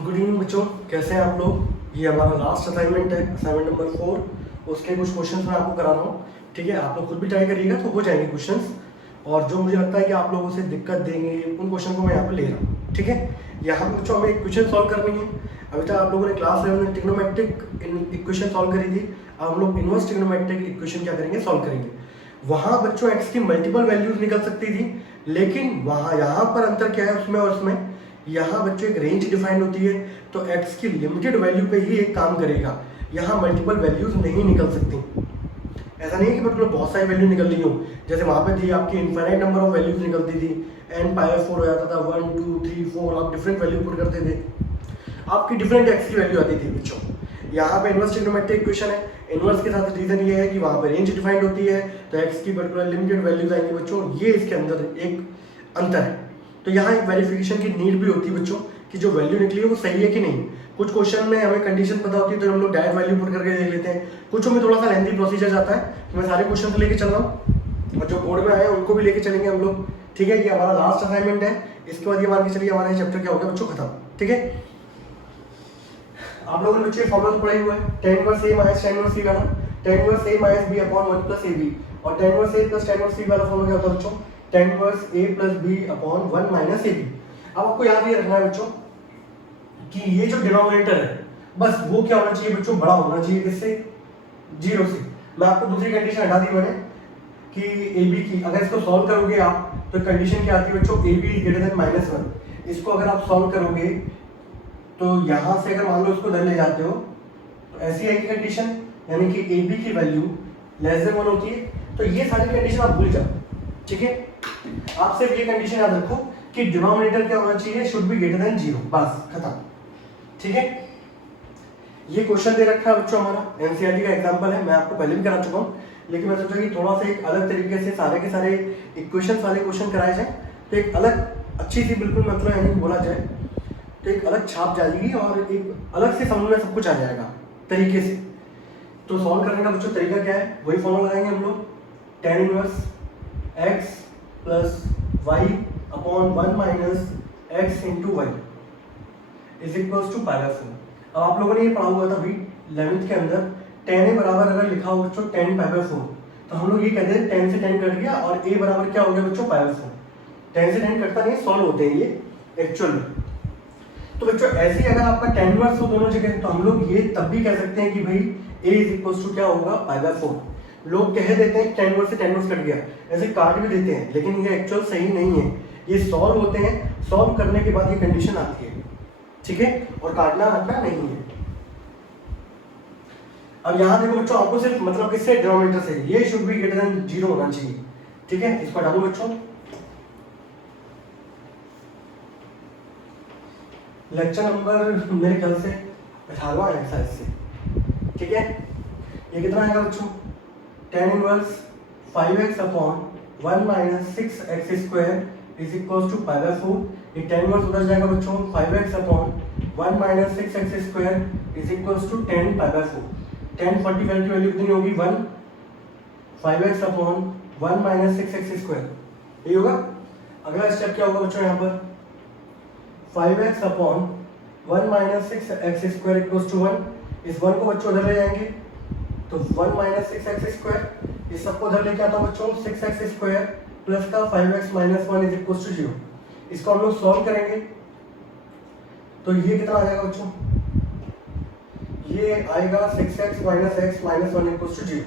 Good evening बच्चों, कैसे हैं आप लोग। ये हमारा लास्ट असाइनमेंट है, असाइनमेंट नंबर 4। उसके कुछ क्वेश्चंस मैं आपको करा रहा हूँ। ठीक है, आप लोग खुद भी ट्राई करिएगा तो हो जाएंगे क्वेश्चंस। और जो मुझे लगता है कि आप लोगों से दिक्कत देंगे उन क्वेश्चन को मैं यहाँ पे ले रहा हूँ। ठीक है, यहाँ पे बच्चों हमें एक क्वेश्चन सॉल्व करनी है। अभी तक आप लोगों ने क्लास 11 में ट्रिग्नोमेट्रिक इक्वेशन सॉल्व करी थी। अब हम लोग इनवर्स ट्रिग्नोमेट्रिक इक्वेशन क्या करेंगे, सॉल्व करेंगे। वहाँ बच्चों एक्स की मल्टीपल वैल्यूज निकल सकती थी, लेकिन वहाँ यहाँ पर अंतर क्या है उसमें और उसमें, यहाँ बच्चों एक रेंज डिफाइंड होती है, तो x की लिमिटेड वैल्यू पे ही एक काम करेगा। यहाँ मल्टीपल वैल्यूज नहीं निकल सकती। ऐसा नहीं है कि मतलब बहुत सारी वैल्यू निकल रही हो, जैसे वहाँ पे थी आपकी इनफाइनाइट नंबर ऑफ वैल्यूज निकलती थी, n/4 हो जाता था, 1 2 3 4, आप डिफरेंट वैल्यू पुट करते थे, आपकी डिफरेंट x की वैल्यू आती थी बच्चों। यहाँ पे इनवर्स ट्रिग्नोमेट्रिक इक्वेशन है, इनवर्स के साथ रीजन ये है कि वहाँ पे रेंज डिफाइंड होती है, तो x की पर्टिकुलर लिमिटेड वैल्यूज आएंगी बच्चों। ये इसके अंदर एक अंतर है। तो यहाँ एक वेरिफिकेशन की नीड भी होती है बच्चों कि जो वैल्यू निकली है वो सही है कि नहीं। कुछ क्वेश्चन में हमें कंडीशन पता होती है तो हम लोग डायरेक्ट वैल्यू पुट करके देख लेते हैं, कुछ में थोड़ा सा लेंथी प्रोसीजर जाता है। तो मैं सारे क्वेश्चन लेके चल रहा हूँ और जो बोर्ड में आए हैं उनको भी लेके चलेंगे हम लोग। ठीक है, ये हमारा लास्ट असाइनमेंट है। इसके बाद ये मान के चलिए हमारा चैप्टर क्या हो गया बच्चों, खत्म। ठीक है, आप लोगों ने बच्चों फॉर्मूला तो पढ़ा ही हुआ है, tan inverse a minus tan inverse b वाला, tan inverse a minus b upon 1 plus ab। और tan inverse a plus tan inverse c वाला फॉर्मूला क्या होता है बच्चों, tan inverse a plus b upon 1 minus ab। अब आपको याद ये रखना है बच्चों कि ये जो डिनोमिनेटर है बस वो क्या होना चाहिए बच्चों, बड़ा होना चाहिए। किससे, 0 से। मैं आपको दूसरी कंडीशन हटा दी मैंने कि ab की, अगर इसको सॉल्व करोगे आप तो कंडीशन क्या आती है बच्चों, ab ग्रेटर देन -1। इसको अगर आप सॉल्व करोगे तो यहाँ से अगर मान लो इसको इधर ले जाते हो तो ऐसी आएगी कंडीशन, यानी कि ab की वैल्यू लेस देन 1 होती है। तो ये सारी कंडीशन आप भूल जाओ। ठीक है, आप सिर्फ ये कंडीशन याद रखो कि डिनोमिनेटर क्या होना चाहिए, शुड बी ग्रेटर देन 0, बस खत्म। ठीक है, ये क्वेश्चन दे रखा है बच्चों हमारा, एनसीईआरटी का एग्जांपल है, मैं आपको पहले भी करा चुका हूँ, लेकिन मैं सोचा कि थोड़ा सा एक अलग तरीके से सारे के सारे इक्वेशन वाले क्वेश्चन कराए जाए तो एक अलग अच्छी सी बिल्कुल मतलब यानी बोला जाए तो एक अलग छाप जाएगी और एक अलग से समझ में सब कुछ आ जाएगा तरीके से। तो सॉल्व करने का बच्चों तरीका क्या है, वही फॉर्मूला लगाएंगे हम लोग, tan inverse x plus y upon 1 minus x into Y is equals to π/4। अब आप लोगों ने ये पढ़ा हुआ था अभी 11th के अंदर, tan a बराबर अगर लिखा हो बच्चों tan π/4, तो हम लोग ये कहते हैं tan से tan कट गया और a बराबर क्या हो गया बच्चों, π/4। tan से tan कटता नहीं, सॉल्व होते हैं ये एक्चुअल में। तो बच्चों ऐसे ही अगर आपका tan इनवर्स हो दोनों जगह, तो हम लोग ये तब भी कह सकते हैं कि भाई a इज इक्वल्स टू क्या होगा, π/4। लोग कह देते हैं tan इनवर्स से tan इनवर्स कट गया, ऐसे काट भी देते हैं, लेकिन ये एक्चुअल सही नहीं है। ये सॉल्व होते हैं, सॉल्व करने के बाद ये कंडीशन आती है। ठीक है, और काटना हटना नहीं है। अब यहाँ देखो बच्चों, आपको सिर्फ मतलब किससे, डिनोमिनेटर से, ये शुड बी ग्रेटर देन 0 होना चाहिए। ठीक है, इसको हटा दो बच्चों। लेक्चर नंबर मेरे ख्याल से 18वां है शायद से। ठीक है, ये कितना आएगा बच्चों, tan inverse 5x upon 1 minus 6x square is equals to π/4। ये tan इनवर्स उधर जाएगा बच्चों, 5x upon 1 minus 6x square is equals to tan π/4। tan 45 की वैल्यू कितनी होगी, 1, 5x upon 1 minus 6x square, ये होगा। अगला स्टेप क्या होगा बच्चों, यहाँ पर 5x upon 1 minus 6x square equals to 1। इस 1 को बच्चों उधर ले जाएंगे तो 1 माइनस 6x स्क्वायर, इस सबको उधर लेके आता हूँ बच्चों, 6x स्क्वायर प्लस का 5x minus 1 is equals to 0। इसको हम लोग सॉल्व करेंगे तो ये कितना आ जाएगा बच्चों, ये आएगा 6x minus x minus 1 equals to 0।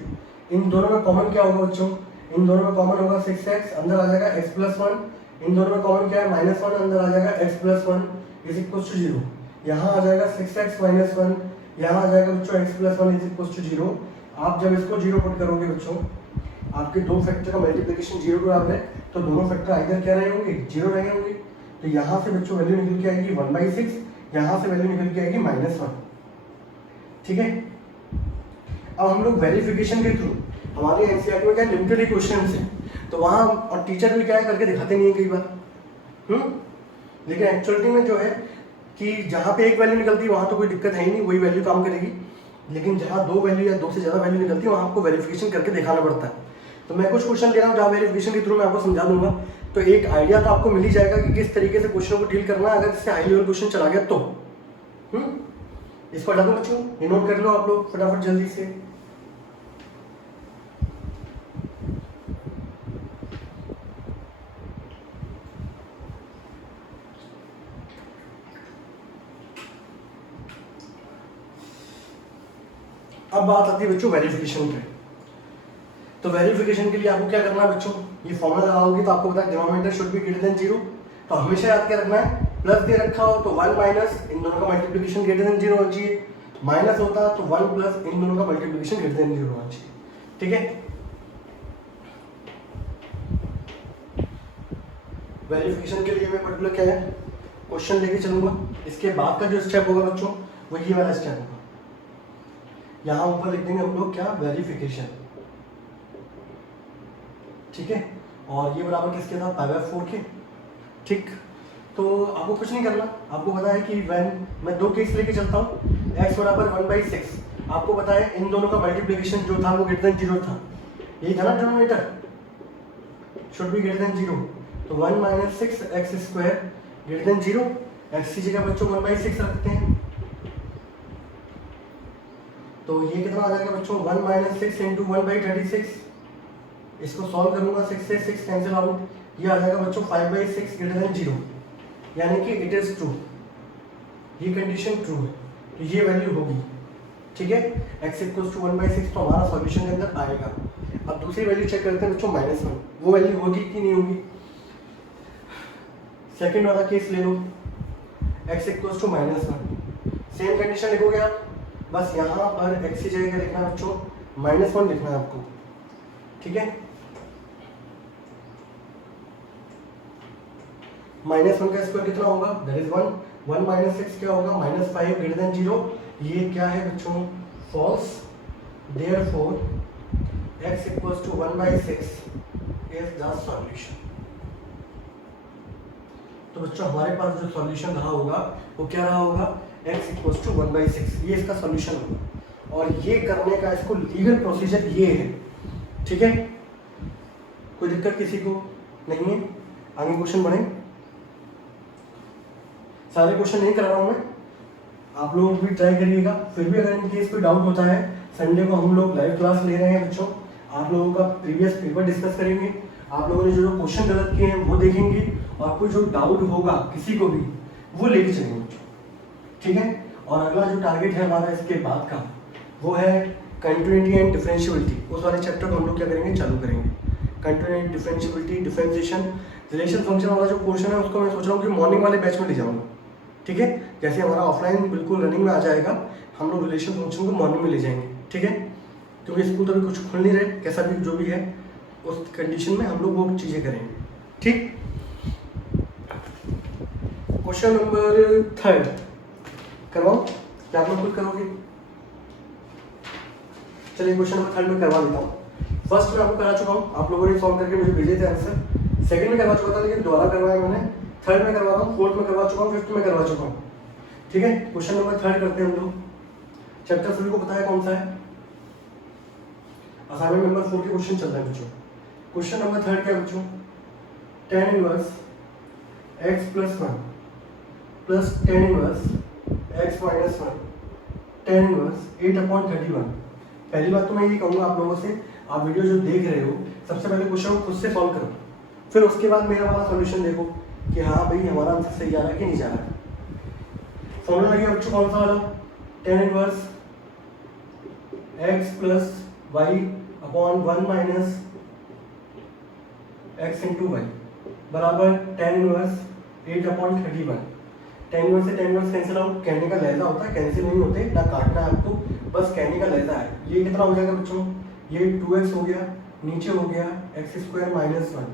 इन दोनों में कॉमन क्या होगा बच्चों, इन दोनों में कॉमन होगा 6x, अंदर आ जाएगा x प्लस 1। इन दोनों में कॉमन क्या है, -1, अंदर आ जाएगा x plus 1 is equals to 0। यहाँ आ जाएगा 6x माइनस 1, यहाँ आ जाएगा बच्चों x plus 1 is equals to 0। आप जब इसको 0 पुट करोगे बच्चों, आपके दो फैक्टर का मल्टीप्लिकेशन 0 के बराबर है, तो दोनों फैक्टर इधर क्या रहे होंगे, 0 रहे होंगे। तो यहाँ से बच्चों वैल्यू निकल के आएगी 1/6, यहाँ से वैल्यू निकल के आएगी -1। ठीक है, अब हम लोग वेरिफिकेशन के थ्रू, हमारे एनसीईआरटी में क्या लिमिटेड इक्वेशंस हैं, तो वहाँ और टीचर भी क्या है करके दिखाते नहीं है कई बार। लेकिन एक्चुअलिटी में जो है कि जहाँ पे एक वैल्यू निकलती है वहाँ तो कोई दिक्कत है ही नहीं, वही वैल्यू काम करेगी। लेकिन जहाँ दो वैल्यू या दो से ज़्यादा वैल्यू निकलती है वहाँ आपको वेरिफिकेशन करके दिखाना पड़ता है। तो मैं कुछ क्वेश्चन ले रहा हूँ जहाँ वेरिफिकेशन के थ्रू मैं आपको समझा दूंगा, तो एक आइडिया तो आपको मिल ही जाएगा कि किस तरीके से क्वेश्चन को डील करना है अगर इससे हाई लेवल क्वेश्चन चला गया तो। इसको हटा दो बच्चों, ये नोट कर लो आप लोग फटाफट जल्दी से। अब बात आती है बच्चों वेरिफिकेशन पे। तो वेरिफिकेशन के लिए आपको क्या करना है बच्चों, ये फॉर्मूला लगाओगे तो आपको पता है denominator should be greater than 0, तो हमेशा याद क्या रखना है, प्लस दे रखा हो तो 1 माइनस इन दोनों का मल्टीप्लिकेशन ग्रेटर देन 0 होना चाहिए, माइनस होता तो 1 प्लस इन दोनों का मल्टीप्लिकेशन ग्रेटर देन 0 होना चाहिए। ठीक है, वेरिफिकेशन के लिए मैं पर्टिकुलर क्या है क्वेश्चन लेके चलूंगा, इसके बाद का जो स्टेप होगा बच्चों वो ये वाला स्टेप होगा, यहाँ ऊपर लिख देंगे हम लोग क्या, वेरिफिकेशन। ठीक है, और ये बराबर किसके साथ, पाई बाय 4 के। ठीक, तो आपको कुछ नहीं करना, आपको पता है कि व्हेन मैं दो केस लेके चलता हूँ, x बराबर 1/6, आपको पता है इन दोनों का मल्टीप्लिकेशन जो था वो ग्रेटर देन 0 था, यही था ना denominator, should be greater than 0, तो 1 minus 6 x square greater than 0, x की जगह बच्चों 1/6 रखते हैं, तो ये कितना आ जाएगा बच्चों, 1 माइनस 6 इंटू 1/36, इसको सॉल्व करूंगा 6 से 6 कैंसिल आउट, ये आ जाएगा बच्चों 5/6 ग्रेटर देन 0, यानी कि इट इज ट्रू, ये कंडीशन ट्रू है, तो ये वैल्यू होगी। ठीक है, x इक्वल्स टू 1/6 तो हमारा सॉल्यूशन के अंदर आएगा। अब दूसरी वैल्यू चेक करते हैं बच्चों -1, वो वैल्यू होगी कि नहीं होगी। सेकंड वाला केस ले लो, x equals to -1, same condition लिखोगे आप, बस यहाँ पर x की जगह क्या लिखना है बच्चों, -1 लिखना है आपको। ठीक है, -1 का स्क्वायर कितना होगा, दैट इज 1, 1 माइनस 6 क्या होगा, -5 ग्रेटर देन 0, ये क्या है बच्चों, false, therefore x equals to 1/6 is the solution. तो बच्चों हमारे पास जो सॉल्यूशन रहा होगा वो क्या रहा होगा, x इक्वल्स टू 1/6, ये इसका सॉल्यूशन होगा, और ये करने का इसको लीगल प्रोसीजर ये है। ठीक है, कोई दिक्कत किसी को नहीं है, आगे क्वेश्चन बढ़े। सारे क्वेश्चन नहीं करा रहा हूँ मैं, आप लोग भी ट्राई करिएगा, फिर भी अगर इन केस कोई डाउट होता है, संडे को हम लोग लाइव क्लास ले रहे हैं बच्चों, आप लोगों का प्रीवियस पेपर डिस्कस करेंगे, आप लोगों ने जो क्वेश्चन गलत किए हैं वो देखेंगे, और कोई जो डाउट होगा किसी को भी वो लेके चलेंगे बच्चों। ठीक है, और अगला जो टारगेट है हमारा इसके बाद का वो है कंटिन्यूटी एंड डिफरेंशियबिलिटी, उस वाले चैप्टर को हम लोग क्या करेंगे, चालू करेंगे। Continuity, differentiability, differentiation, relation function वाला जो पोर्शन है उसको मैं सोच रहा हूँ कि मॉर्निंग वाले बैच में ले जाऊँगा। ठीक है, जैसे हमारा ऑफलाइन बिल्कुल रनिंग में आ जाएगा, हम लोग रिलेशन फंक्शन को मॉर्निंग में ले जाएंगे। ठीक है, क्योंकि स्कूल तो अभी कुछ खुल नहीं रहे, कैसा भी जो भी है उस कंडीशन में हम लोग वो चीज़ें करेंगे। ठीक, क्वेश्चन नंबर 3 करवाओ, क्या आप लोग खुद करोगे? चलिए क्वेश्चन नंबर 3 में करवा देता हूँ। फर्स्ट में आपको करा चुका हूँ, आप लोगों ने सॉल्व करके मुझे भेजे थे आंसर, सेकंड में करवा चुका था लेकिन दोबारा करवाया मैंने, थर्ड में करवा रहा हूँ, फोर्थ में करवा चुका हूँ, फिफ्थ में करवा चुका हूँ। ठीक है, क्वेश्चन नंबर 3 करते हैं हम लोग। चैप्टर सभी को पता है कौन सा है, असाइनमेंट नंबर 4 के क्वेश्चन चल रहे हैं बच्चों। क्वेश्चन नंबर 3 क्या है बच्चों, tan inverse x plus 1 plus tan inverse x minus 1 tan inverse 8/31। पहली बात तो मैं ये कहूँगा आप लोगों से, आप वीडियो जो देख रहे हो सबसे पहले क्वेश्चन को खुद से सॉल्व करो, फिर उसके बाद मेरा वाला सॉल्यूशन देखो कि हाँ भाई हमारा आंसर सही जा रहा है कि नहीं जा रहा है। फॉर्मूला लगे बच्चों कौन सा वाला, tan inverse x plus y upon 1 minus x into y बराबर tan इनवर्स 8/31। tan इनवर्स से tan इनवर्स कैंसिल आउट, कहने का लहजा होता है, कैंसिल नहीं होते, ना काटना है आपको, बस कहने का लहजा है। ये कितना हो जाएगा बच्चों, ये 2x हो गया, नीचे हो गया x² minus 1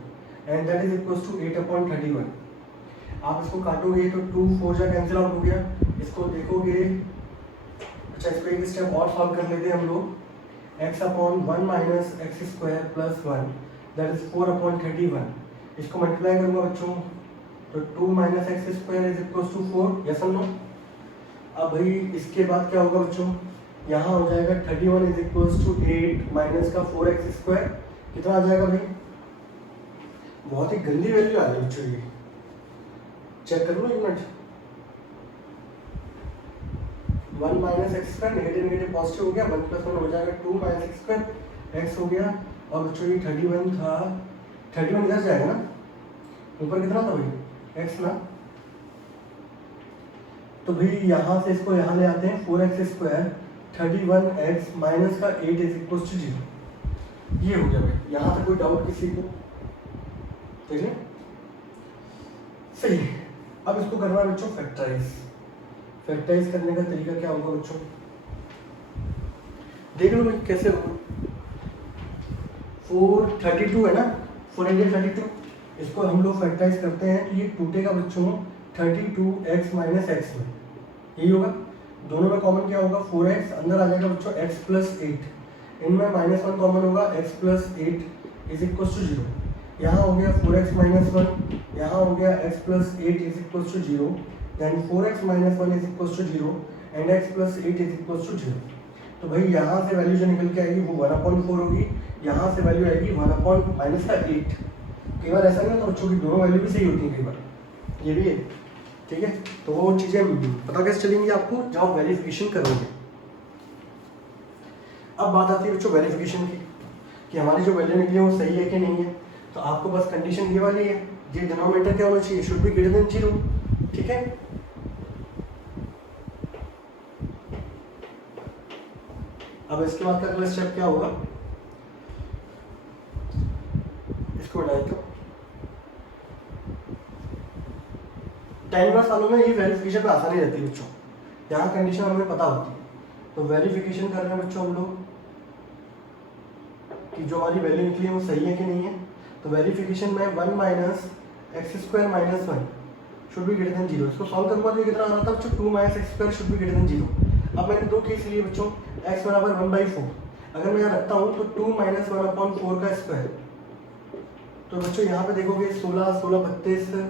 and that is equals to 8/31। आप इसको काटोगे तो 2 4 जा कैंसिल आउट हो गया, इसको देखोगे, अच्छा इसको एक स्टेप और सॉल्व कर लेते हैं हम लोग, x/1 minus x² plus 1 that is 4/31। इसको मल्टीप्लाई करूंगा बच्चों तो 2 minus x² is equals to 4, yes और नो। अब भाई इसके बाद क्या होगा बच्चों, यहाँ हो जाएगा 31 इज इक्वल्स टू 8 माइनस का 4x², कितना आ जाएगा भाई, बहुत ही गंदी वैल्यू आ रही है बच्चों, ये चेक कर लो एक minute. 1 minus x square, negative negative positive हो गया, 1 प्लस 1 हो जाएगा 2 माइनस एक्स स्क्वायर, एक्स हो गया। और बच्चों ये 31 था, 31 इधर जाएगा ना, ऊपर कितना था भाई एक्स ना, तो भाई यहाँ से इसको यहाँ ले आते हैं 4x स्क्वायर 31x माइनस का 8 इज इक्वल टू 0। ये हो गया भाई, यहाँ तक कोई डाउट किसी को? ठीक है सही है। अब इसको करना है बच्चों फैक्टराइज। फैक्टराइज करने का तरीका क्या होगा बच्चों, देख लो भाई कैसे होगा। 432 है ना, 432, इसको हम लोग फैक्टराइज करते हैं तो ये टूटेगा बच्चों 32x माइनस एक्स में, यही होगा। दोनों में कॉमन क्या होगा 4x, अंदर आ जाएगा बच्चों x प्लस 8, इनमें -1 कॉमन होगा x plus 8 is equal to 0। यहाँ हो गया 4x माइनस 1, यहाँ हो गया x plus 8 is equal to 0, then 4x minus 1 is equal to 0 and x plus 8 is equal to 0। तो भाई यहाँ से वैल्यू जो निकल के आएगी वो 1/4 होगी, यहाँ से वैल्यू आएगी 1 माइनस का 8। कई बार ऐसा नहीं होता बच्चों की दोनों वैल्यू भी सही होती है, कई बार ये भी है। ठीक है, तो वो चीज़ें पता कैसे चलेंगी आपको जब आप वेरिफिकेशन करोगे। अब बात आती है बच्चों वेरिफिकेशन की कि हमारी जो वैल्यू निकली है वो सही है कि नहीं है। तो आपको बस कंडीशन ये वाली है, ये डिनोमिनेटर क्या होना चाहिए, शुड बी ग्रेटर देन 0। ठीक है, अब इसके बाद का अगला स्टेप क्या होगा, इसको हटाए तो टाइम पास वालों में ये वेरिफिकेशन में आसानी रहती है बच्चों, यहाँ कंडीशन हमें पता होती है। तो वेरिफिकेशन कर रहे हैं बच्चों हम लोग कि जो हमारी वैल्यू निकली है वो सही है कि नहीं है। तो वेरिफिकेशन में 1 minus x square minus 1 should be greater than 0, इसको सॉल्व करूँगा तो कितना आ रहा था बच्चों 2 minus x square should be greater than 0। अब मैंने दो केस लिए बच्चों, x बराबर 1/4, अगर मैं यहाँ रखता हूँ तो 2 माइनस 1/4 का स्क्वायर। तो बच्चों यहाँ पे देखोगे 16, 16, 32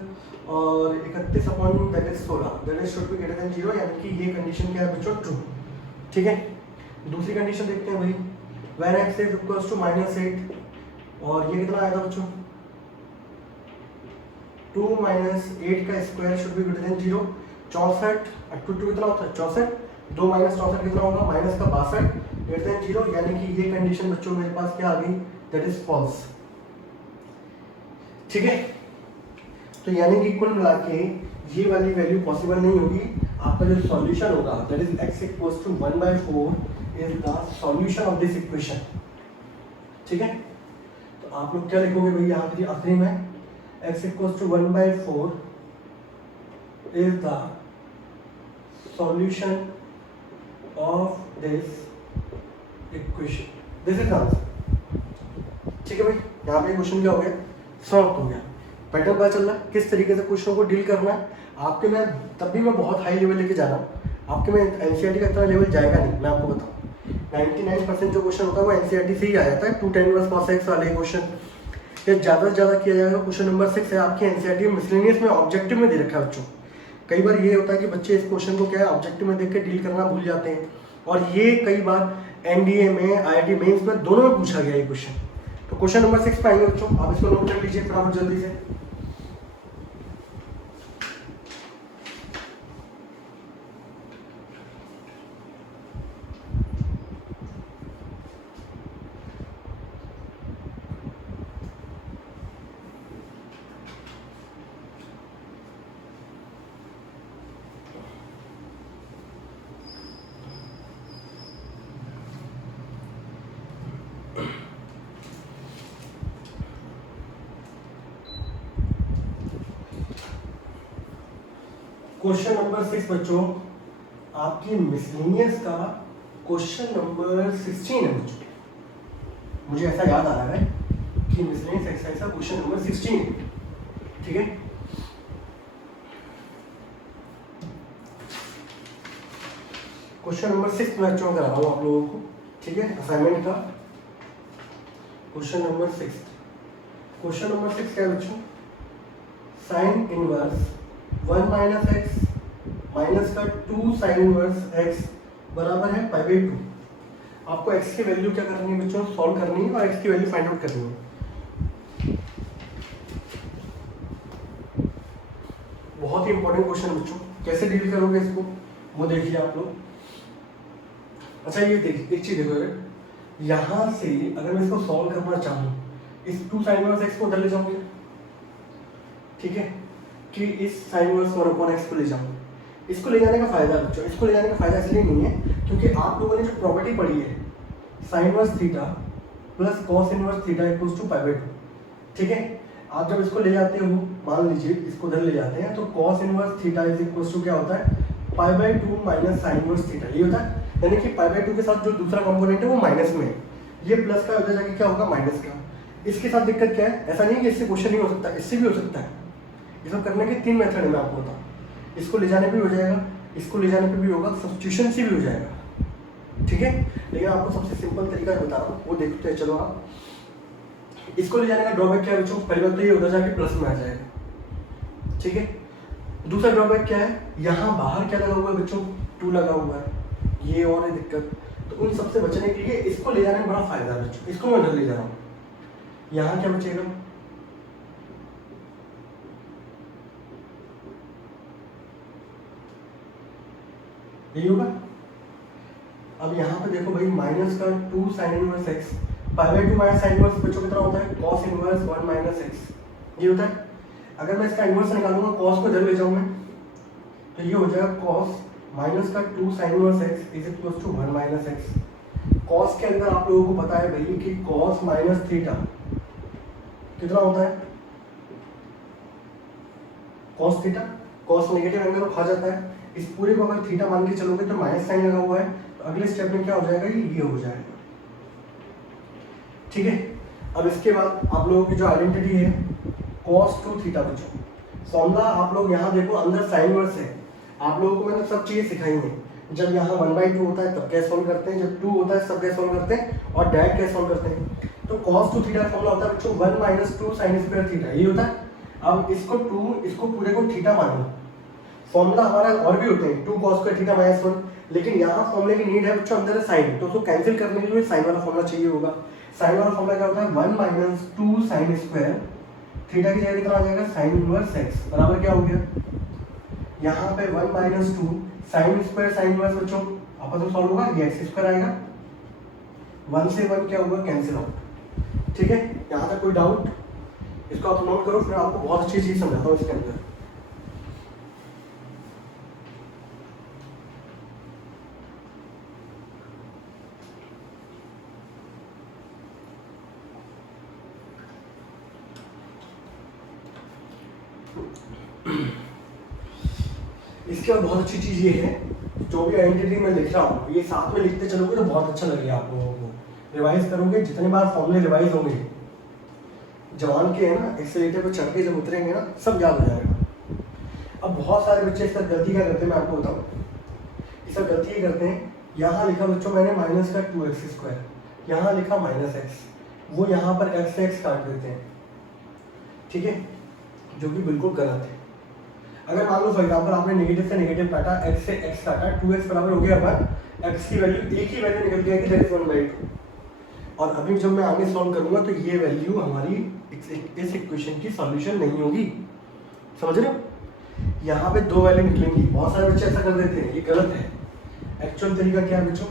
और 31 upon that is 16, that is should be greater than 0, यानी कि ये कंडीशन क्या है बच्चों ट्रू। ठीक है, दूसरी कंडीशन देखते हैं भाई, when x is equals to -8 और ये कितना आया था बच्चों 2 माइनस 8 का square should be greater than 0। 64 2 कितना होता है 64, 2 माइनस 64 कितना होगा माइनस का 62 ग्रेटर देन 0, यानी कि ये कंडीशन बच्चों मेरे पास क्या आ गई दैट इज फॉल्स। ठीक है, तो यानी कि कुल मिला के ये वाली वैल्यू पॉसिबल नहीं होगी। आपका जो सॉल्यूशन होगा that is x equals to 1/4 is the solution of this equation. ठीक है, तो आप लोग क्या लिखोगे भाई यहाँ पे आखिरी में x equals to 1/4 is the solution of this equation, this is answer. ठीक है भाई, यहाँ पे क्वेश्चन क्या हो गया सॉल्व हो गया। पैटर्न पता चल रहा है किस तरीके से क्वेश्चन को डील करना है। आपके में तब भी मैं बहुत हाई लेवल लेके जा रहा हूँ, आपके में एनसीईआरटी का इतना लेवल जाएगा नहीं। मैं आपको बताऊँ 99% जो क्वेश्चन होता है वो एनसीईआरटी से ही आ जाता है। 2 10 वर्स कॉस एक्स वाले क्वेश्चन या ज़्यादा से ज़्यादा किया जाएगा। क्वेश्चन नंबर 6 है आपके एनसीईआरटी में मिसलेनियस में ऑब्जेक्टिव में दे रखा है बच्चों। कई बार ये होता है कि बच्चे इस क्वेश्चन को क्या है ऑब्जेक्टिव में देख के डील करना भूल जाते हैं, और ये कई बार एनडीए में आईआईटी मेंस में दोनों में पूछा गया ये क्वेश्चन। तो क्वेश्चन नंबर 6 पे आएंगे बच्चों, आप इसको नोट कर लीजिए फटाफट जल्दी से। क्वेश्चन नंबर 6 बच्चों आपकी मिसलेनियस का क्वेश्चन नंबर 16 है बच्चों। मुझे ऐसा याद आ रहा है कि मिसलेनियस एक्सरसाइज का क्वेश्चन नंबर 16। ठीक है, क्वेश्चन नंबर 6 मैं बच्चों करा रहा हूँ आप लोगों को। ठीक है, असाइनमेंट का क्वेश्चन नंबर 6। क्वेश्चन नंबर 6 क्या है बच्चों, sign inverse 1 minus x minus का 2 साइन इनवर्स एक्स बराबर है π/2। आपको x की वैल्यू क्या करनी है बच्चों, सॉल्व करनी है और x की वैल्यू फाइंड आउट करनी है। बहुत ही इंपॉर्टेंट क्वेश्चन बच्चों, कैसे डील करोगे इसको वो देखिए आप लोग। अच्छा ये देख, एक चीज देखो, यहाँ से अगर मैं इसको सॉल्व करना चाहूँ, इस 2 sin इनवर्स x को उधर ले जाऊंगे, ठीक है, कि इस sin इनवर्स 1/x को ले जाऊँ। इसको ले जाने का फायदा बच्चों, इसको ले जाने का फायदा इसलिए नहीं है क्योंकि आप लोगों ने जो प्रॉपर्टी पढ़ी है sin inverse theta plus cos inverse theta equals to पाई/2, ठीक है। आप जब इसको ले जाते हो, मान लीजिए इसको उधर ले जाते हैं, तो cos inverse theta is equals to क्या होता है, पाई/2 माइनस sin इनवर्स थीटा, ये होता है। यानी कि पाई/2 के साथ जो दूसरा कंपोनेंट है वो माइनस में है, ये प्लस का उधर जाके क्या होगा, माइनस का। इसके साथ दिक्कत क्या है, ऐसा नहीं कि इससे क्वेश्चन नहीं हो सकता, इससे भी हो सकता है। इसको करने के 3 मेथड है, मैं आपको बताऊँ। इसको ले जाने पे भी हो जाएगा, इसको ले जाने पे भी होगा, सब्स्टिट्यूशन से भी हो जाएगा, ठीक है। लेकिन आपको सबसे सिंपल तरीका बता रहा हूँ, वो देखते हैं। चलो आप इसको ले जाने का ड्रॉबैक क्या है बच्चों, पहले बात तो ये उधर जाके प्लस में आ जाएगा, ठीक है। दूसरा ड्रॉबैक क्या है, यहाँ बाहर क्या लगा हुआ है बच्चों, 2 लगा हुआ है, ये और है दिक्कत। तो उन सबसे बचने के लिए इसको ले जाने में बड़ा फायदा है बच्चों, इसको मैं उधर ले जा रहा हूँ। यहाँ क्या बचेगा, यही होगा। अब यहाँ पे देखो भाई, माइनस का 2 sin इनवर्स x, पाई/2 माइनस sin इनवर्स बच्चों कितना होता है, cos इनवर्स 1 माइनस x, ये होता है। अगर मैं इसका इनवर्स निकालूंगा, cos को इधर ले जाऊंगा, तो ये हो जाएगा cos माइनस का 2 sin inverse x is equal to 1 minus x। cos के अंदर आप लोगों को पता है भाई कि cos माइनस थीटा कितना होता है, cos theta, cos negative angle खा जाता है। इस पूरे को अगर थीटा मान के चलोगे तो माइनस साइन लगा हुआ है, तो अगले स्टेप में क्या हो जाएगा, ये हो जाएगा, ठीक है। अब इसके बाद आप लोगों की जो आइडेंटिटी है cos 2 थीटा बच्चों, फॉर्मूला आप लोग यहाँ देखो, अंदर साइन वर्स है। आप लोगों को मैंने सब चीजें सिखाई हैं। जब यहाँ 1/2 होता है तब कैसे सॉल्व करते हैं, जब 2 होता है तब कैसे सॉल्व करते हैं, और डायरेक्ट कैसे सॉल्व करते हैं। तो cos 2 थीटा का फॉर्मूला होता है बच्चों 1 माइनस 2 साइन स्क्वायर थीटा, ये होता है। अब इसको 2, इसको पूरे को थीटा मानो। फॉर्मूला हमारा और भी होते हैं, 2 cos स्क्वायर थीटा माइनस 1, लेकिन यहाँ फॉर्मूले की नीड है बच्चों अंदर है साइन, तो उसको कैंसिल करने के लिए साइन वाला फॉर्मूला चाहिए होगा। साइन वाला फॉर्मूला क्या होता है, 1 माइनस 2 साइन स्क्वायर थीटा की जगह कितना आ जाएगा, साइन इनवर्स x बराबर क्या हो गया, यहाँ पे 1 minus 2 sine square sine inverse बच्चों आपस में सॉल्व होगा, ये x स्क्वायर आएगा, 1 से 1 क्या होगा, कैंसिल आउट, ठीक है। यहाँ तक कोई डाउट, इसको आप नोट करो, फिर आपको बहुत अच्छी चीज समझाता हूँ इसके अंदर। इसके बाद बहुत अच्छी चीज ये है, जो भी आइडेंटिटी मैं लिख रहा हूँ ये साथ में लिखते चलोगे तो बहुत अच्छा लगेगा आप लोगों को। रिवाइज करोगे, जितनी बार फॉर्मूले रिवाइज होंगे, जवान के है ना, एक्सेलेरेटर पे चढ़ के जब उतरेंगे ना, सब याद हो जाएगा। अब बहुत सारे बच्चे इस तरह गलती क्या करते हैं, मैं आपको बताऊँ, इस तरह गलती ये करते हैं, यहाँ लिखा बच्चों मैंने माइनस का 2x स्क्वायर, यहाँ लिखा माइनस x, वो यहाँ पर x से x काट देते हैं, ठीक है, जो कि बिल्कुल गलत है। अगर मान लो फॉर एग्जाम्पल आपने नेगेटिव से नेगेटिव काटा, x से x काटा, 2x बराबर हो गया 1, x की वैल्यू, एक ही वैल्यू निकल के आएगी, दैट इज 1/2। और अभी जब मैं आगे सॉल्व करूंगा तो ये वैल्यू हमारी इस इक्वेशन की सॉल्यूशन नहीं होगी, समझ रहे हो। यहाँ पे 2 वैल्यू निकलेंगी, बहुत सारे बच्चे ऐसा कर देते हैं, ये गलत है। एक्चुअल तरीका क्या है बच्चों,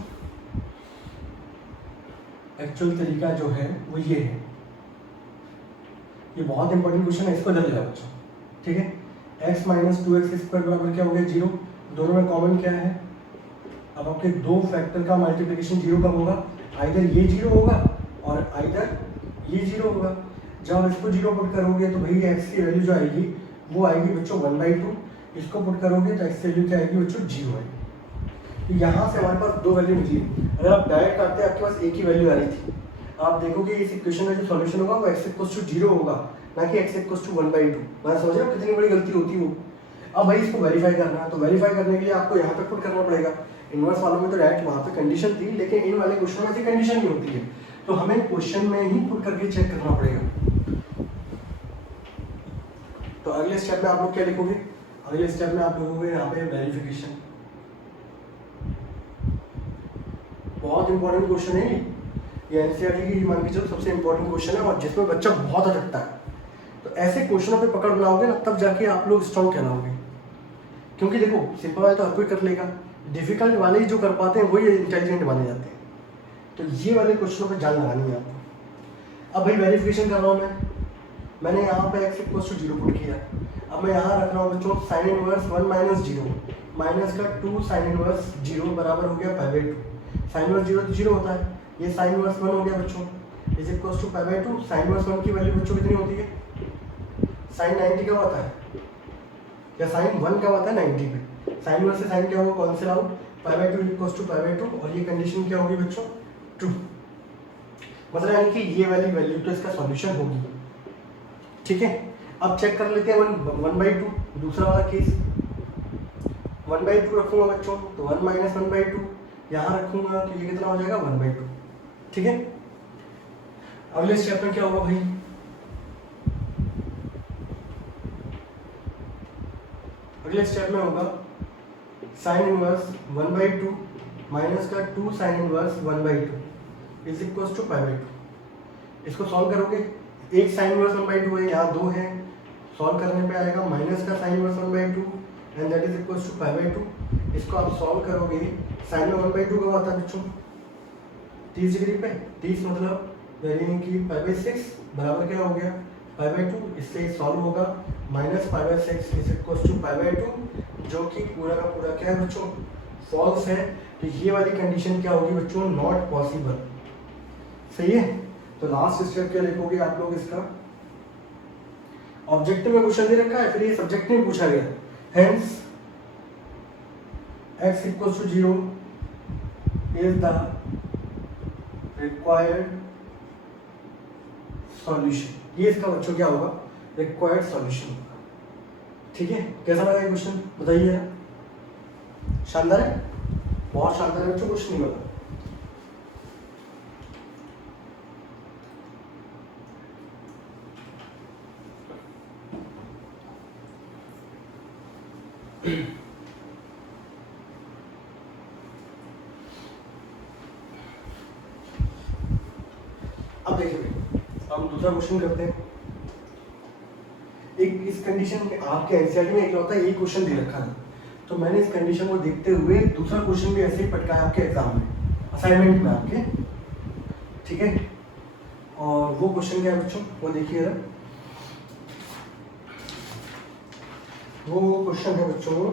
एक्चुअल तरीका जो है वो ये है, ये बहुत इंपॉर्टेंट क्वेश्चन है, इसको इधर ले जाओ बच्चों, ठीक है। x माइनस 2x स्क्वायर बराबर क्या हो गया, 0, दोनों में कॉमन क्या है, अब आपके दो फैक्टर का मल्टीप्लिकेशन 0 कब होगा, आइदर ये 0 होगा और आइदर ये 0 होगा। जब आप इसको 0 पुट करोगे तो भाई x की वैल्यू जो आएगी वो आएगी बच्चों 1/2, इसको पुट करोगे तो x की वैल्यू क्या आएगी बच्चों, 0 आएगी। तो यहाँ से हमारे पास 2 वैल्यू निकली। अगर आप डायरेक्ट करते आपके पास एक ही वैल्यू आ रही थी, आप देखोगे इस इक्वेशन का जो सॉल्यूशन होगा वो x इक्वल्स टू 0 होगा, ना कि x इक्वल्स टू 1/2। मैं समझ रहा हूँ कितनी बड़ी गलती होती है वो। अब भाई इसको वेरीफाई करना है, तो वेरीफाई करने के लिए आपको यहाँ पे पुट करना पड़ेगा। इनवर्स वालों में तो डायरेक्ट वहाँ पे कंडीशन थी, लेकिन इन वाले क्वेश्चन में ऐसी कंडीशन नहीं होती है, तो हमें क्वेश्चन में ही पुट करके चेक करना पड़ेगा। तो अगले स्टेप में आप लोग क्या लिखोगे, अगले स्टेप में आप लिखोगे यहाँ पे वेरिफिकेशन। बहुत इंपॉर्टेंट क्वेश्चन है ये एनसीईआरटी की मान के चलो सबसे इंपॉर्टेंट क्वेश्चन है, और जिसमें बच्चा बहुत अटकता है। तो ऐसे क्वेश्चनों पे पकड़ बनाओगे ना, तब जाके आप लोग स्ट्रॉन्ग कहलाओगे। क्योंकि देखो सिंपल है तो हर कोई कर लेगा, डिफिकल्ट वाले ही जो कर पाते हैं वही इंटेलिजेंट माने जाते हैं। तो ये वाले क्वेश्चनों पे जान लगानी है आपको। अब भाई वेरिफिकेशन कर रहा हूँ मैंने यहाँ पे x इक्वल टू 0 पुट किया। अब मैं यहाँ रख रहा हूँ बच्चों साइन इनवर्स 1 माइनस 0 माइनस का 2 साइन इनवर्स 0 बराबर हो गया पाई बाई 2। साइन इनवर्स 0 तो 0 होता है, ये साइन इनवर्स 1 हो गया बच्चों is equal to pi by 2। Sine inverse 1 की वैल्यू बच्चों कितनी होती है? साइन 90 का होता है या साइन 1 का होता है 90 पे। साइन इनवर्स से साइन क्या होगा, cancel out, pi by 2 equal to pi by 2 और ये कंडीशन क्या होगी बच्चों 2। मतलब यानी कि ये वाली वैल्यू तो इसका सॉल्यूशन होगी। ठीक है, अब चेक कर लेते हैं 1/2 दूसरा वाला केस। 1/2 रखूंगा बच्चों तो 1 माइनस 1/2 यहाँ रखूंगा तो ये कितना हो जाएगा 1/2। ठीक है, अगले स्टेप में क्या होगा भाई, अगले स्टेप में होगा साइन इनवर्स 1/2 माइनस का 2 sine inverse 1/2 is equal to pi by 2। इसको सॉल्व करोगे, एक साइन इनवर्स 1/2 है, यहाँ 2 है, सॉल्व करने पे आएगा माइनस का sine inverse 1/2 and that is equal to pi by 2। इसको आप सॉल्व करोगे, साइन में 1/2 का होता है बच्चों 30 डिग्री पे, 30 मतलब यानी कि पाई बाई 6 बराबर क्या हो गया पाई बाई 2। इससे सॉल्व होगा minus pi by 6 is equal to pi by 2 जो कि पूरा का पूरा क्या है बच्चों फॉल्स है। तो ये वाली कंडीशन क्या होगी बच्चों नॉट पॉसिबल। सही है, तो लास्ट स्टेप क्या लिखोगे आप लोग, इसका ऑब्जेक्टिव में क्वेश्चन दे रखा है, फिर ये सब्जेक्ट में पूछा गया, hence x equal to 0 is the required solution. ये इसका बच्चों क्या होगा रिक्वायर्ड सॉल्यूशन होगा। ठीक है, कैसा लगा ये क्वेश्चन बताइए। शानदार है, बहुत शानदार है बच्चों, कुछ नहीं बता। अब देखिए हम दूसरा क्वेश्चन करते हैं। एक इस कंडीशन में आपके एनसीईआरटी में एक होता है, यही क्वेश्चन दे रखा है, तो मैंने इस कंडीशन को देखते हुए दूसरा क्वेश्चन भी ऐसे ही पटकाया आपके एग्जाम में, असाइनमेंट में आपके। ठीक है, और वो क्वेश्चन क्या है बच्चों, वो देखिए जरा। वो क्वेश्चन है बच्चों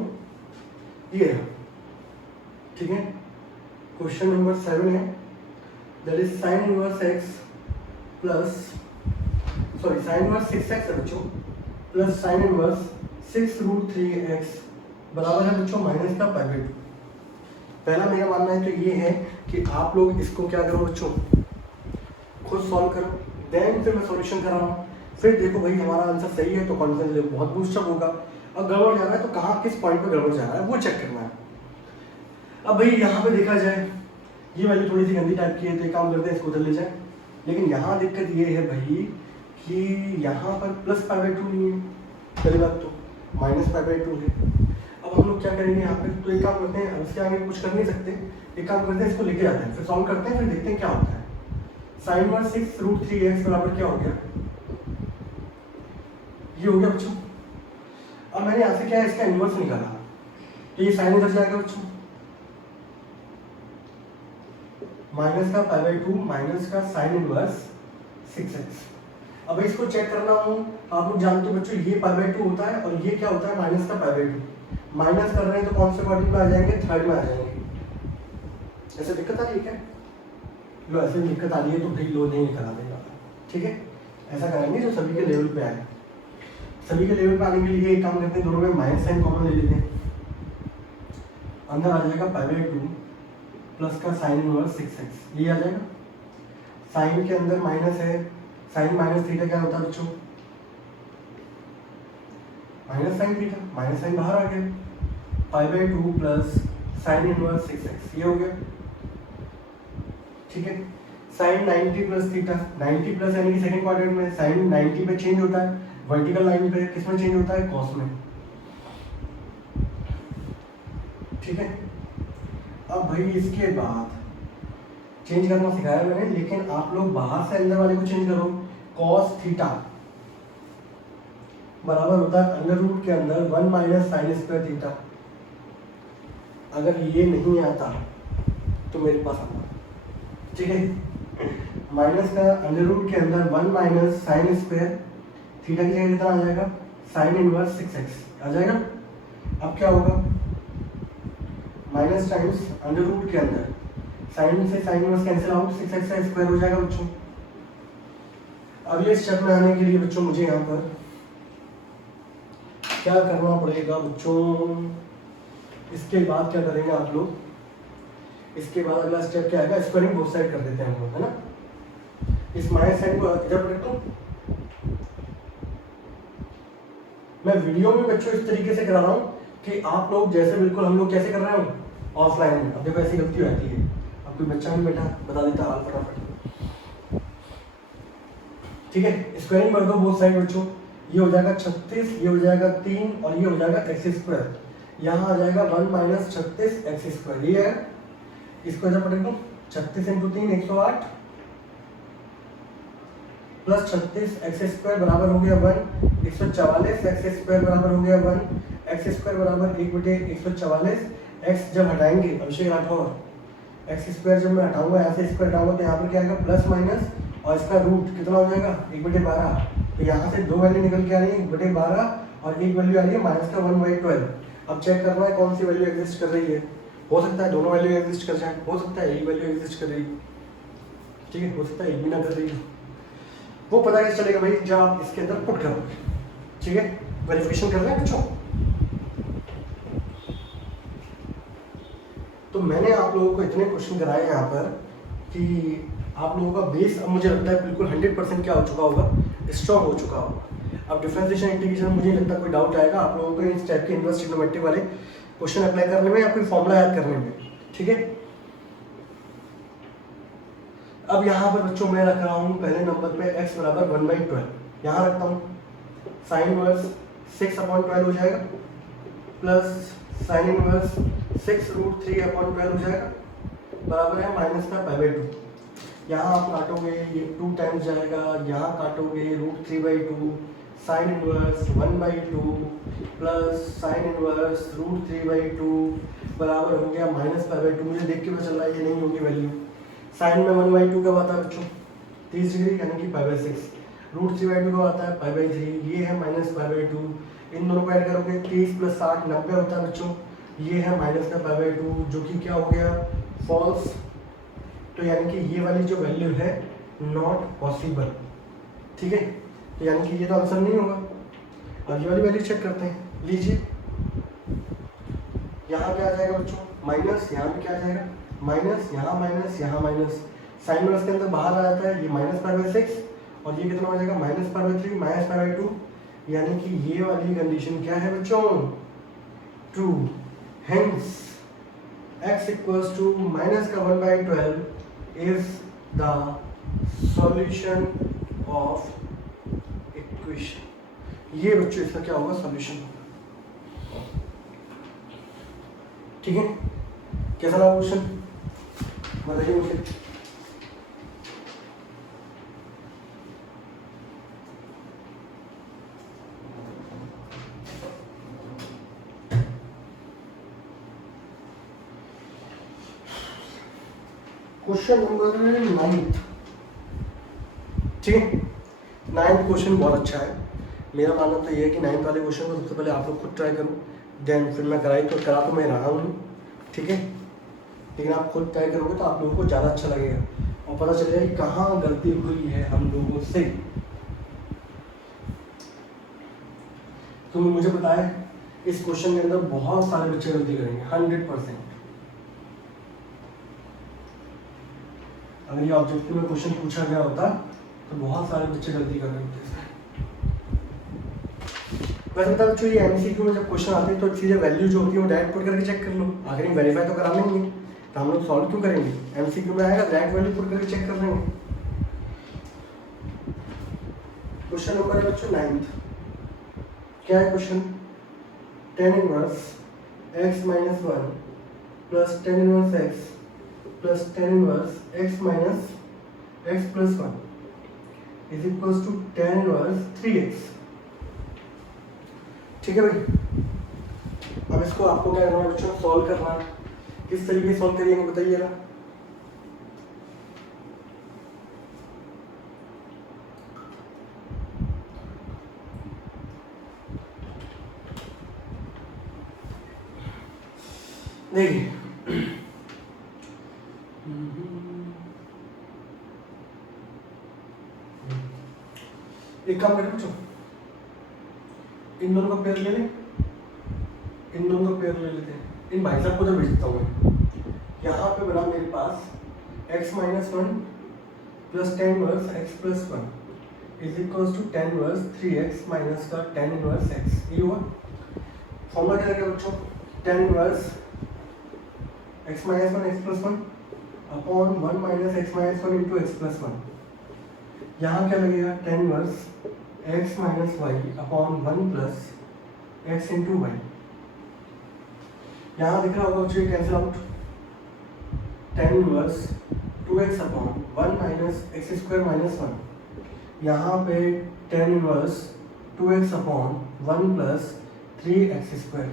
ये है। ठीक है, क्वेश्चन नंबर 7 है, that is sine inverse x plus sorry sine inverse 6x है बच्चों प्लस साइन इनवर्स 6√3x बराबर है बच्चों माइनस का पाई बाई 2। पहला मेरा मानना है तो ये है कि आप लोग इसको क्या करो बच्चों खुद सॉल्व करो, देन फिर मैं सॉल्यूशन कर रहा हूँ, फिर देखो भाई हमारा आंसर सही है तो कॉन्फिडेंस लेवल बहुत बूस्टअप होगा, और गड़बड़ जा रहा है तो कहाँ किस पॉइंट पे गड़बड़ जा रहा है वो चेक करना है। अब भाई यहाँ पे देखा जाए ये वाली थोड़ी सी गंदी टाइप की है, तो एक काम करते हैं इसको उधर ले जाए। लेकिन यहाँ दिक्कत ये है भाई कि यहाँ पर प्लस पाई बाई 2 नहीं है, पहली बात तो माइनस पाई बाई 2 है। अब हम लोग क्या करेंगे यहाँ पे, तो एक काम करते हैं, अब इसके आगे कुछ कर नहीं सकते, एक काम करते हैं इसको लेके जाते हैं, फिर सॉल्व करते हैं, फिर देखते हैं क्या होता है। साइन इनवर्स 6√3x बराबर क्या हो गया, ये हो गया बच्चों। अब मैंने यहाँ से क्या है इसका इनवर्स निकाला, तो ये साइन इधर जाएगा बच्चों, माइनस का पाई बाई 2 माइनस का साइन इनवर्स 6x। अब इसको चेक करना हूँ, आप लोग जानते हो बच्चों ये पाई बाई 2 होता है और ये क्या होता है माइनस का पाई बाई 2। माइनस कर रहे हैं तो कौन से क्वाड्रेंट में आ जाएंगे, थर्ड में आ जाएंगे। ऐसे दिक्कत आ रही है क्या, लो ऐसे दिक्कत आ रही है तो भाई लो नहीं निकला देगा। ठीक है, ऐसा करेंगे जो सभी के लेवल पे आए। सभी के लेवल पे आने के लिए एक काम करते हैं, दोनों में माइनस साइन कॉमन ले लेते हैं, अंदर आ जाएगा पाई बाई 2 प्लस का साइन इनवर्स 6x, ये आ जाएगा। साइन के अंदर माइनस है, साइन माइनस थीटा क्या होता है बच्चों minus sine theta, minus sine बाहर आ गया, pi by 2 plus sine inverse 6x, ये हो गया। ठीक है, साइन 90 प्लस थीटा, 90 प्लस यानी कि सेकंड क्वाड्रेंट में साइन 90 पे चेंज होता है, वर्टिकल लाइन पे किस में चेंज होता है, कॉस में। ठीक है, अब भाई इसके बाद चेंज करना सिखाया मैंने, लेकिन आप लोग बाहर से अंदर वाले को चेंज करो। कॉस थीटा बराबर होता है अंडर रूट के अंदर 1 माइनस साइन स्क्वायर थीटा। अगर ये नहीं आता तो मेरे पास आना, ठीक है। माइनस का अंडर रूट के अंदर 1 माइनस साइन स्क्वायर थीटा की जगह कितना आ जाएगा, साइन इनवर्स 6x आ जाएगा। अब क्या होगा, माइनस टाइम्स अंडर रूट के अंदर साइन से sine inverse cancel out, 6x का स्क्वायर हो जाएगा बच्चों। अगले स्टेप में आने के लिए बच्चों मुझे यहाँ पर क्या करना पड़ेगा बच्चों, इसके बाद क्या करेंगे आप लोग, इसके बाद अगला स्टेप क्या आएगा, स्क्वायरिंग बोथ साइड कर देते हैं हम लोग, है ना। इस माइनस साइन को इधर पर रखता हूँ। मैं वीडियो में बच्चों इस तरीके से करा रहा हूँ कि आप लोग जैसे बिल्कुल हम लोग कैसे कर रहे हैं ऑफलाइन में। अब देखो ऐसी गलती हो जाती है, अब कोई बच्चा नहीं बैठा बता देता हाल फटाफट, ठीक है। स्क्वायरिंग कर दो बोथ साइड बच्चों, ये हो जाएगा 36, ये हो जाएगा 3 और ये हो जाएगा एक्स स्क्वायर। यहाँ आ जाएगा 1 माइनस 36 एक्स स्क्वायर, ये है। इसको जब पढ़े दो 36 इंटू 3 108 प्लस 36 एक्स स्क्वायर बराबर हो गया 1, 144 एक्स स्क्वायर बराबर हो गया 1, एक्स स्क्वायर बराबर 1/144। एक्स जब हटाएंगे अभिषेक राठौर, एक्स स्क्वायर जब मैं हटाऊंगा यहाँ से स्क्वायर हटाऊंगा तो यहाँ पर क्या आएगा प्लस माइनस और इसका रूट कितना हो जाएगा 1/12। तो यहाँ से दो वैल्यू निकल के आ रही है 1/12 और एक वैल्यू आ रही है माइनस का 1/12। अब चेक करना है कौन सी वैल्यू एग्जिस्ट कर रही है। हो सकता है दोनों वैल्यू एग्जिस्ट कर जाए, हो सकता है एक वैल्यू एग्जिस्ट कर रही है, ठीक है, हो सकता है एक भी ना कर रही है। वो पता कैसे चलेगा भाई, जब आप इसके अंदर पुट करोगे, ठीक है। वेरिफिकेशन कर रहे हैं बच्चों। तो मैंने आप लोगों को इतने क्वेश्चन कराए यहाँ पर कि आप लोगों का बेस अब मुझे लगता है बिल्कुल 100% क्या हो चुका होगा, स्ट्रॉन्ग हो चुका होगा। अब डिफरेंशिएशन इंटीग्रेशन मुझे नहीं लगता कोई डाउट आएगा आप लोगों को इस टाइप के इनवर्स ट्रिग्नोमेट्रिक वाले क्वेश्चन अप्लाई करने में या कोई फॉर्मूला याद करने में, ठीक है। अब यहाँ पर बच्चों मैं रख रहा हूँ पहले नंबर पे x बराबर 1/12, यहाँ रखता हूँ साइन इनवर्स 6/12 हो जाएगा प्लस साइन इनवर्स 6√3/12 हो जाएगा बराबर है माइनस का π/2। यहाँ आप काटोगे ये 2 टाइम्स जाएगा, यहाँ काटोगे √3/2 sign inverse 1/2 plus sine inverse √3/2 बराबर हो गया माइनस π/2। मुझे देख के पता चल रहा है ये नहीं होगी वैल्यू। साइन में 1/2 कब आता है बच्चों 30 डिग्री यानी कि π/6, √3/2 कब आता है π/3, ये है माइनस π/2। इन दोनों को ऐड करोगे 30 + 60 90 होता है बच्चों, ये है माइनस का π/2 जो कि क्या हो गया फॉल्स। तो यानी कि ये वाली जो वैल्यू है नॉट पॉसिबल, ठीक है। तो यानी कि ये तो आंसर नहीं होगा। अब ये वाली वैल्यू चेक करते हैं, लीजिए यहाँ क्या आ जाएगा बच्चों माइनस, यहाँ भी क्या आ जाएगा माइनस, यहाँ माइनस, यहाँ माइनस। साइन इनवर्स के अंदर बाहर आ जाता है ये माइनस π/6 और ये कितना हो जाएगा माइनस π/3 माइनस π/2। यानी कि ये वाली कंडीशन क्या है बच्चों true. Hence x equals to minus का 1/12 is the solution of equation। ये बच्चों इसका क्या होगा सॉल्यूशन होगा, ठीक है। कैसा लगा क्वेश्चन बताइए मुझे। क्वेश्चन नंबर 9, ठीक है। 9th क्वेश्चन बहुत अच्छा है। मेरा मानना तो ये है कि 9th वाले क्वेश्चन को सबसे पहले आप लोग खुद ट्राई करो, देन फिर मैं करा तो मैं रहा हूँ, ठीक है। लेकिन आप खुद ट्राई करोगे तो आप लोगों को ज़्यादा अच्छा लगेगा और पता चलेगा कि कहाँ गलती हुई है हम लोगों से। तो मुझे पता है इस क्वेश्चन के अंदर बहुत सारे बच्चे गलती करेंगे 100%। अगर ये ऑब्जेक्टिव में क्वेश्चन पूछा गया होता तो बहुत सारे बच्चे गलती कर रहे होते। वैसे बता बच्चों ये एमसीक्यू में जब क्वेश्चन आते हैं तो सीधे वैल्यू जो होती है वो डायरेक्ट पुट करके चेक कर लो, आखिर में वेरीफाई तो करा लेंगे तो हम लोग सॉल्व क्यों करेंगे। एमसीक्यू में आएगा डायरेक्ट वैल्यू पुट करके चेक कर लेंगे। क्वेश्चन नंबर है बच्चों 9th। क्या है question, tan inverse x minus 1 plus tan inverse x plus tan inverse x minus x plus 1 is equals to tan inverse 3x, ठीक है भाई। अब इसको आपको क्या करना है बच्चों सॉल्व करना है। किस तरीके से सॉल्व करिएगा बताइए ना। देखिए एक काम करें बच्चों, इन दोनों का पेयर ले लें, इन दोनों का पेयर ले लेते हैं। इन भाई साहब को तो भेज देता हूँ मैं। यहाँ पे बना मेरे पास x minus one plus tan inverse x plus one is equals to tan inverse 3x minus का टेन इनवर्स x। ये हुआ फॉर्मूला क्या रहेगा बच्चों, tan inverse x minus one x plus one upon one minus x minus one into x plus one. यहाँ क्या लगेगा, tan inverse x minus y upon one plus x into y. यहाँ दिख रहा होगा बच्चों cancel out, tan inverse two x upon one minus x square minus one. यहाँ पे tan inverse two x upon one plus three x square.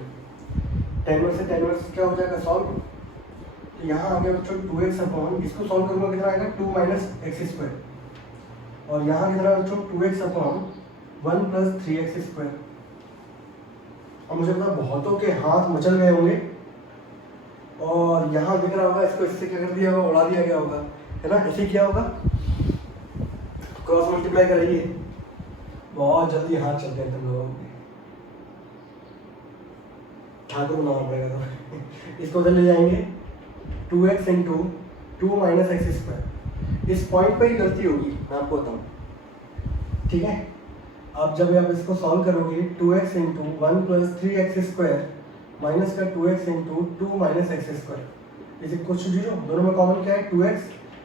Tan inverse से tan inverse क्या हो जाएगा सॉल्व, तो यहाँ आ गया बच्चों टू एक्स अपॉन, इसको सॉल्व करूँगा कितना आएगा टू माइनस एक्स स्क्वायर, और यहाँ कितना बच्चों two x upon one plus three x square. और मुझे पता बहुतों के हाथ मचल गए होंगे, और यहाँ दिख रहा होगा इसको इससे क्या कर दिया होगा, उड़ा दिया गया होगा, है ना, ऐसे किया होगा, क्रॉस मल्टीप्लाई कराइए। बहुत जल्दी हाथ चलते हैं तुम लोगों के, ठाकुर बनाना पड़ेगा तो इसको उधर ले जाएंगे, two x into two minus x square. इस पॉइंट पर ही गलती होगी, मैं आपको बताऊँ, ठीक है। अब जब आप इसको सॉल्व करोगे, two x into one plus three x square minus का two x into two minus x square is equal to zero. दोनों में कॉमन क्या है, टू एक्स,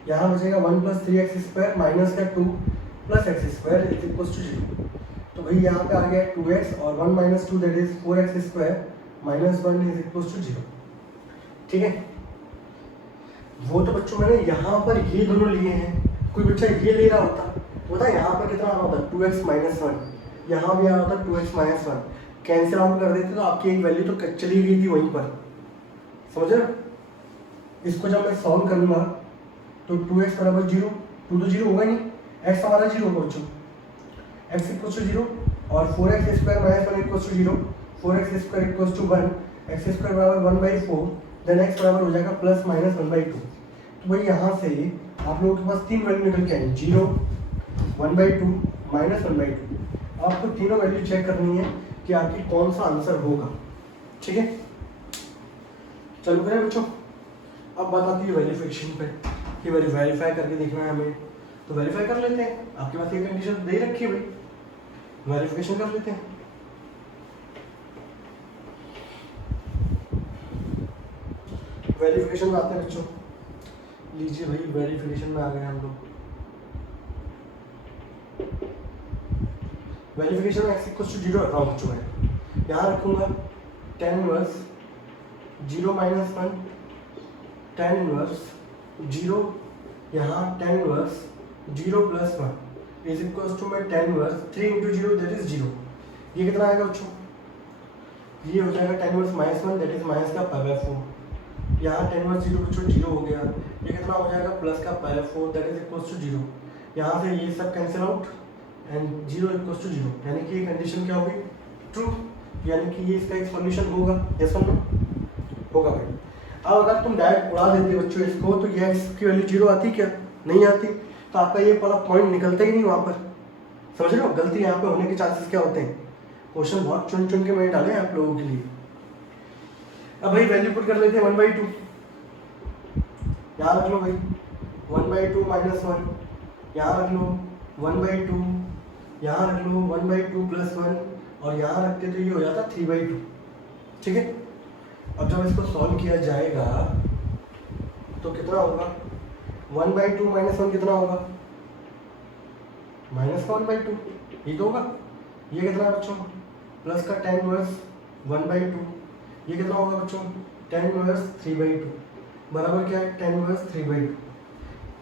यहाँ बचेगा one plus three x square minus का two plus X square is equal to zero. तो भाई यहाँ पे आ गया टू एक्स और one minus two that is four X square minus one is equal to zero, ठीक है। वो तो बच्चों मैंने यहाँ पर ये दोनों लिए हैं, कोई बच्चा ये ले रहा होता तो पता है यहाँ पर कितना आ रहा होता, टू एक्स माइनस वन, यहाँ भी आ रहा होता two x minus one, cancel out कर देते तो आपकी एक वैल्यू तो चली गई थी वहीं पर, समझ रहे हो। इसको जब मैं सॉल्व करूँगा तो टू एक्स बराबर जीरो, टू तो जीरो होगा नहीं, एक्स हमारा जीरो होगा बच्चों, एक्स इक्वल टू जीरो और four X square minus one equal to zero, four X square equal to one, X square बराबर one by four, then X बराबर हो जाएगा plus minus one by two. तो भाई यहाँ से आप लोगों के पास तीन वैल्यू निकल के आएंगे, zero, one by two, minus one by to. आपको तीनों वैल्यू चेक करनी है कि आपकी कौन सा आंसर होगा, ठीक है। चलो करें बच्चों, अब बात आती है वेरिफिकेशन पे कि वेरीफाई करके देखना है हमें, तो वेरीफाई कर लेते हैं। आपके पास ये कंडीशन दे रखी है भाई, वेरिफिकेशन कर लेते हैं। वेरिफिकेशन में आते हैं बच्चों, लीजिए भाई वेरिफिकेशन में आ गए हम लोग। वेरिफिकेशन में एक्स इक्वल टू जीरो रखा हूँ बच्चों मैं, यहाँ रखूँगा tan inverse zero minus one, tan inverse zero, यहाँ tan inverse zero plus one is equal to में tan inverse three into zero that is zero. ये कितना आएगा बच्चों, ये हो जाएगा tan inverse minus one that is minus का पाई बाय फोर, यहाँ टेन इनवर्स जीरो बच्चों जीरो हो गया, ये कितना हो जाएगा प्लस का pi by four that is equal to zero. यहाँ से ये सब cancel out and zero equals to zero, यानी कि ये कंडीशन क्या होगी, ट्रू, यानी कि ये इसका एक सॉल्यूशन होगा, यस और नो होगा भाई। अब अगर तुम डायरेक्ट उड़ा देते बच्चों इसको, तो ये एक्स की वैल्यू जीरो आती क्या, नहीं आती, तो आपका ये वाला पॉइंट निकलता ही नहीं वहाँ पर, समझ रहे हो। गलती यहाँ पे होने के चांसेस क्या होते हैं, क्वेश्चन बहुत चुन चुन के मैंने डाले हैं आप लोगों के लिए। अब भाई वैल्यू पुट कर लेते हैं वन बाई टू, यहाँ रख लो भाई one by two minus one, यहाँ रख लो वन बाई टू, यहाँ रख लो one by two plus one, और यहाँ रखते तो ये हो जाता थ्री बाई टू, ठीक है। अब जब इसको सॉल्व किया जाएगा तो कितना होगा, one by two minus one कितना होगा, माइनस का वन बाई टू, ये तो होगा। ये कितना बच्चों, प्लस का tan inverse one by to, ये कितना होगा बच्चों, tan inverse three by two, बराबर क्या है ten inverse three by two.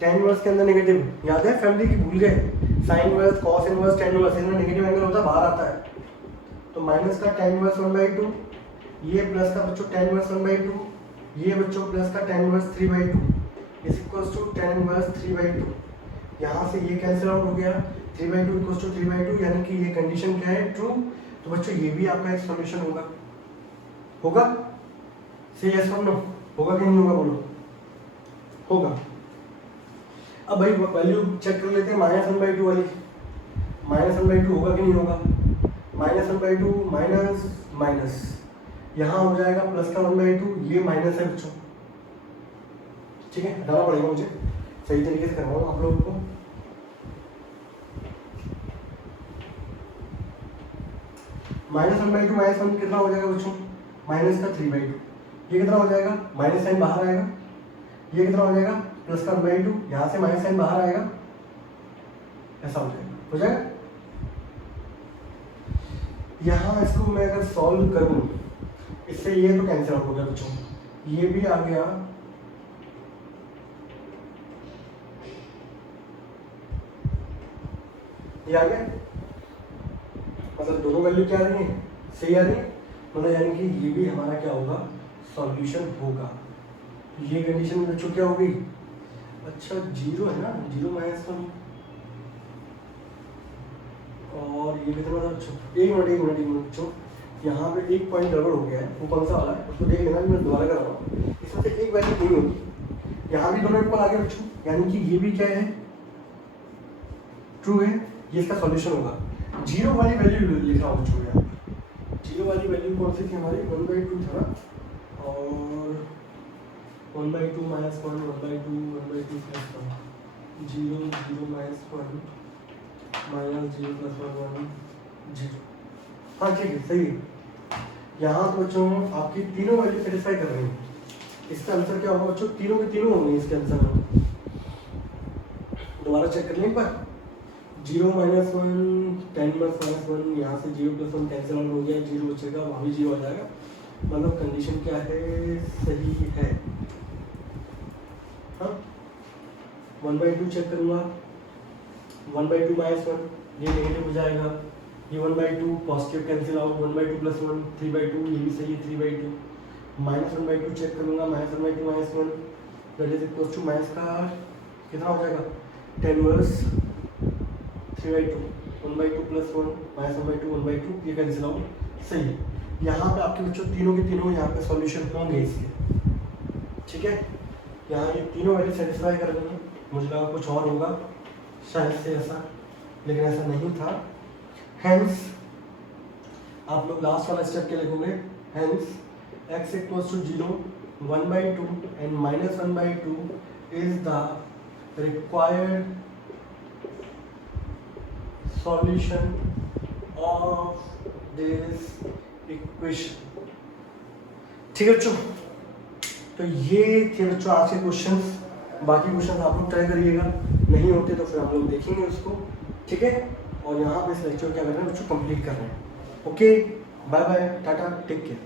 Tan inverse के अंदर नेगेटिव याद है, फैमिली की भूल गए, sine inverse cos inverse tan inverse, इनमें नेगेटिव एंगल होता है, बाहर आता है, तो माइनस का tan inverse one by to, ये प्लस का बच्चों tan inverse one by to, ये बच्चों प्लस का tan inverse 3/2 is equals to tan inverse 3/2। यहाँ से ये कैंसिल आउट हो गया, 3/2 इक्वल्स टू 3/2, यानी कि ये कंडीशन क्या है, ट्रू। तो बच्चों ये भी आपका एक सॉल्यूशन होगा, होगा? से यस और नो, होगा कि नहीं होगा बोलो? होगा। अब भाई वैल्यू चेक कर लेते हैं -1/2 वाली। -1/2 होगा कि नहीं होगा? -1/2 माइनस माइनस, यहाँ हो जाएगा प्लस का 1/2, ये माइनस है बच्चों, ठीक है? हटाना पड़ेगा मुझे, सही तरीके से करवाऊँ आप लोगों को। -1/2 -1 कितना हो जाएगा बच्चों? माइनस का 3/2। ये कितना हो जाएगा? माइनस साइन बाहर आएगा। ये कितना हो जाएगा? प्लस का 1/2, यहाँ से माइनस साइन बाहर आएगा, ऐसा हो जाएगा, हो जाएगा। यहाँ इसको मैं अगर सॉल्व करूँ, इससे ये तो कैंसिल आउट हो गया बच्चों, ये भी आ गया, ये आ गया, मतलब दोनों वैल्यू क्या आ रही है? सही आ रही है, मतलब यानी कि ये भी हमारा क्या होगा? सॉल्यूशन होगा। ये कंडीशन में बच्चों क्या हो गई? अच्छा 0 है ना, 0 -1, और ये कितना था बच्चों? एक मिनट बच्चों, यहाँ पे एक पॉइंट गड़बड़ हो गया है, वो कौन सा वाला है उसको देख लेना, मैं दोबारा कर रहा हूँ। इसमें से एक वैल्यू नहीं होगी, यहाँ भी दोनों इक्वल आ गए बच्चों, यानी कि ये भी क्या है? ट्रू है, ये इसका सॉल्यूशन होगा। 0 वाली वैल्यू लिखा हो बच्चों, यहाँ 0 वाली वैल्यू कौन सी थी हमारी? 1/2 था ना, और 1/2 -1 1/2 1/2 प्लस 1 0 0 -1 -0 प्लस 1 0। हाँ ठीक है, सही है। यहाँ तो बच्चों आपकी तीनों वैल्यू सेटिस्फाई कर रही हैं। इसका आंसर क्या होगा बच्चों? तीनों के तीनों होंगे इसके आंसर में। दोबारा चेक कर लें एक बार। 0 -1 tan इनवर्स -1, यहाँ से 0 + 1 कैंसिल आउट हो गया, 0 बचेगा, वहाँ भी 0 आ जाएगा, मतलब कंडीशन क्या है? सही है। हाँ 1/2 चेक करूँगा, 1/2 -1, ये नेगेटिव हो जाएगा, ये 1/2 पॉजिटिव कैंसिल आउट, 1/2 + 1 3/2, ये भी सही है 3/2। -1/2 चेक करूँगा, -1/2 -1 that is equal to minus का कितना हो जाएगा? tan इनवर्स 3/2, 1/2 + 1 -1/2 1/2, ये कैंसिल आउट, सही है। यहाँ पे आपके बच्चों तीनों के तीनों यहाँ पे सॉल्यूशन होंगे इसके, ठीक है? यहाँ ये तीनों वैल्यू सेटिस्फाई कर रही हैं। मुझे लगा कुछ और होगा शायद से ऐसा, लेकिन ऐसा नहीं था। हेंस आप लोग लास्ट वाला स्टेप क्या लिखोगे? Hence x = 0, 1/2 and -1/2 is the required solution of this equation। ठीक है बच्चों, तो ये थे बच्चों आज के क्वेश्चंस। बाकी क्वेश्चंस आप लोग ट्राई करिएगा, नहीं होते तो फिर हम लोग देखेंगे उसको, ठीक है? और यहाँ पे इस लेक्चर क्या कर रहे हैं बच्चों? कंप्लीट कर रहे हैं। ओके, बाय बाय, टाटा, टेक केयर।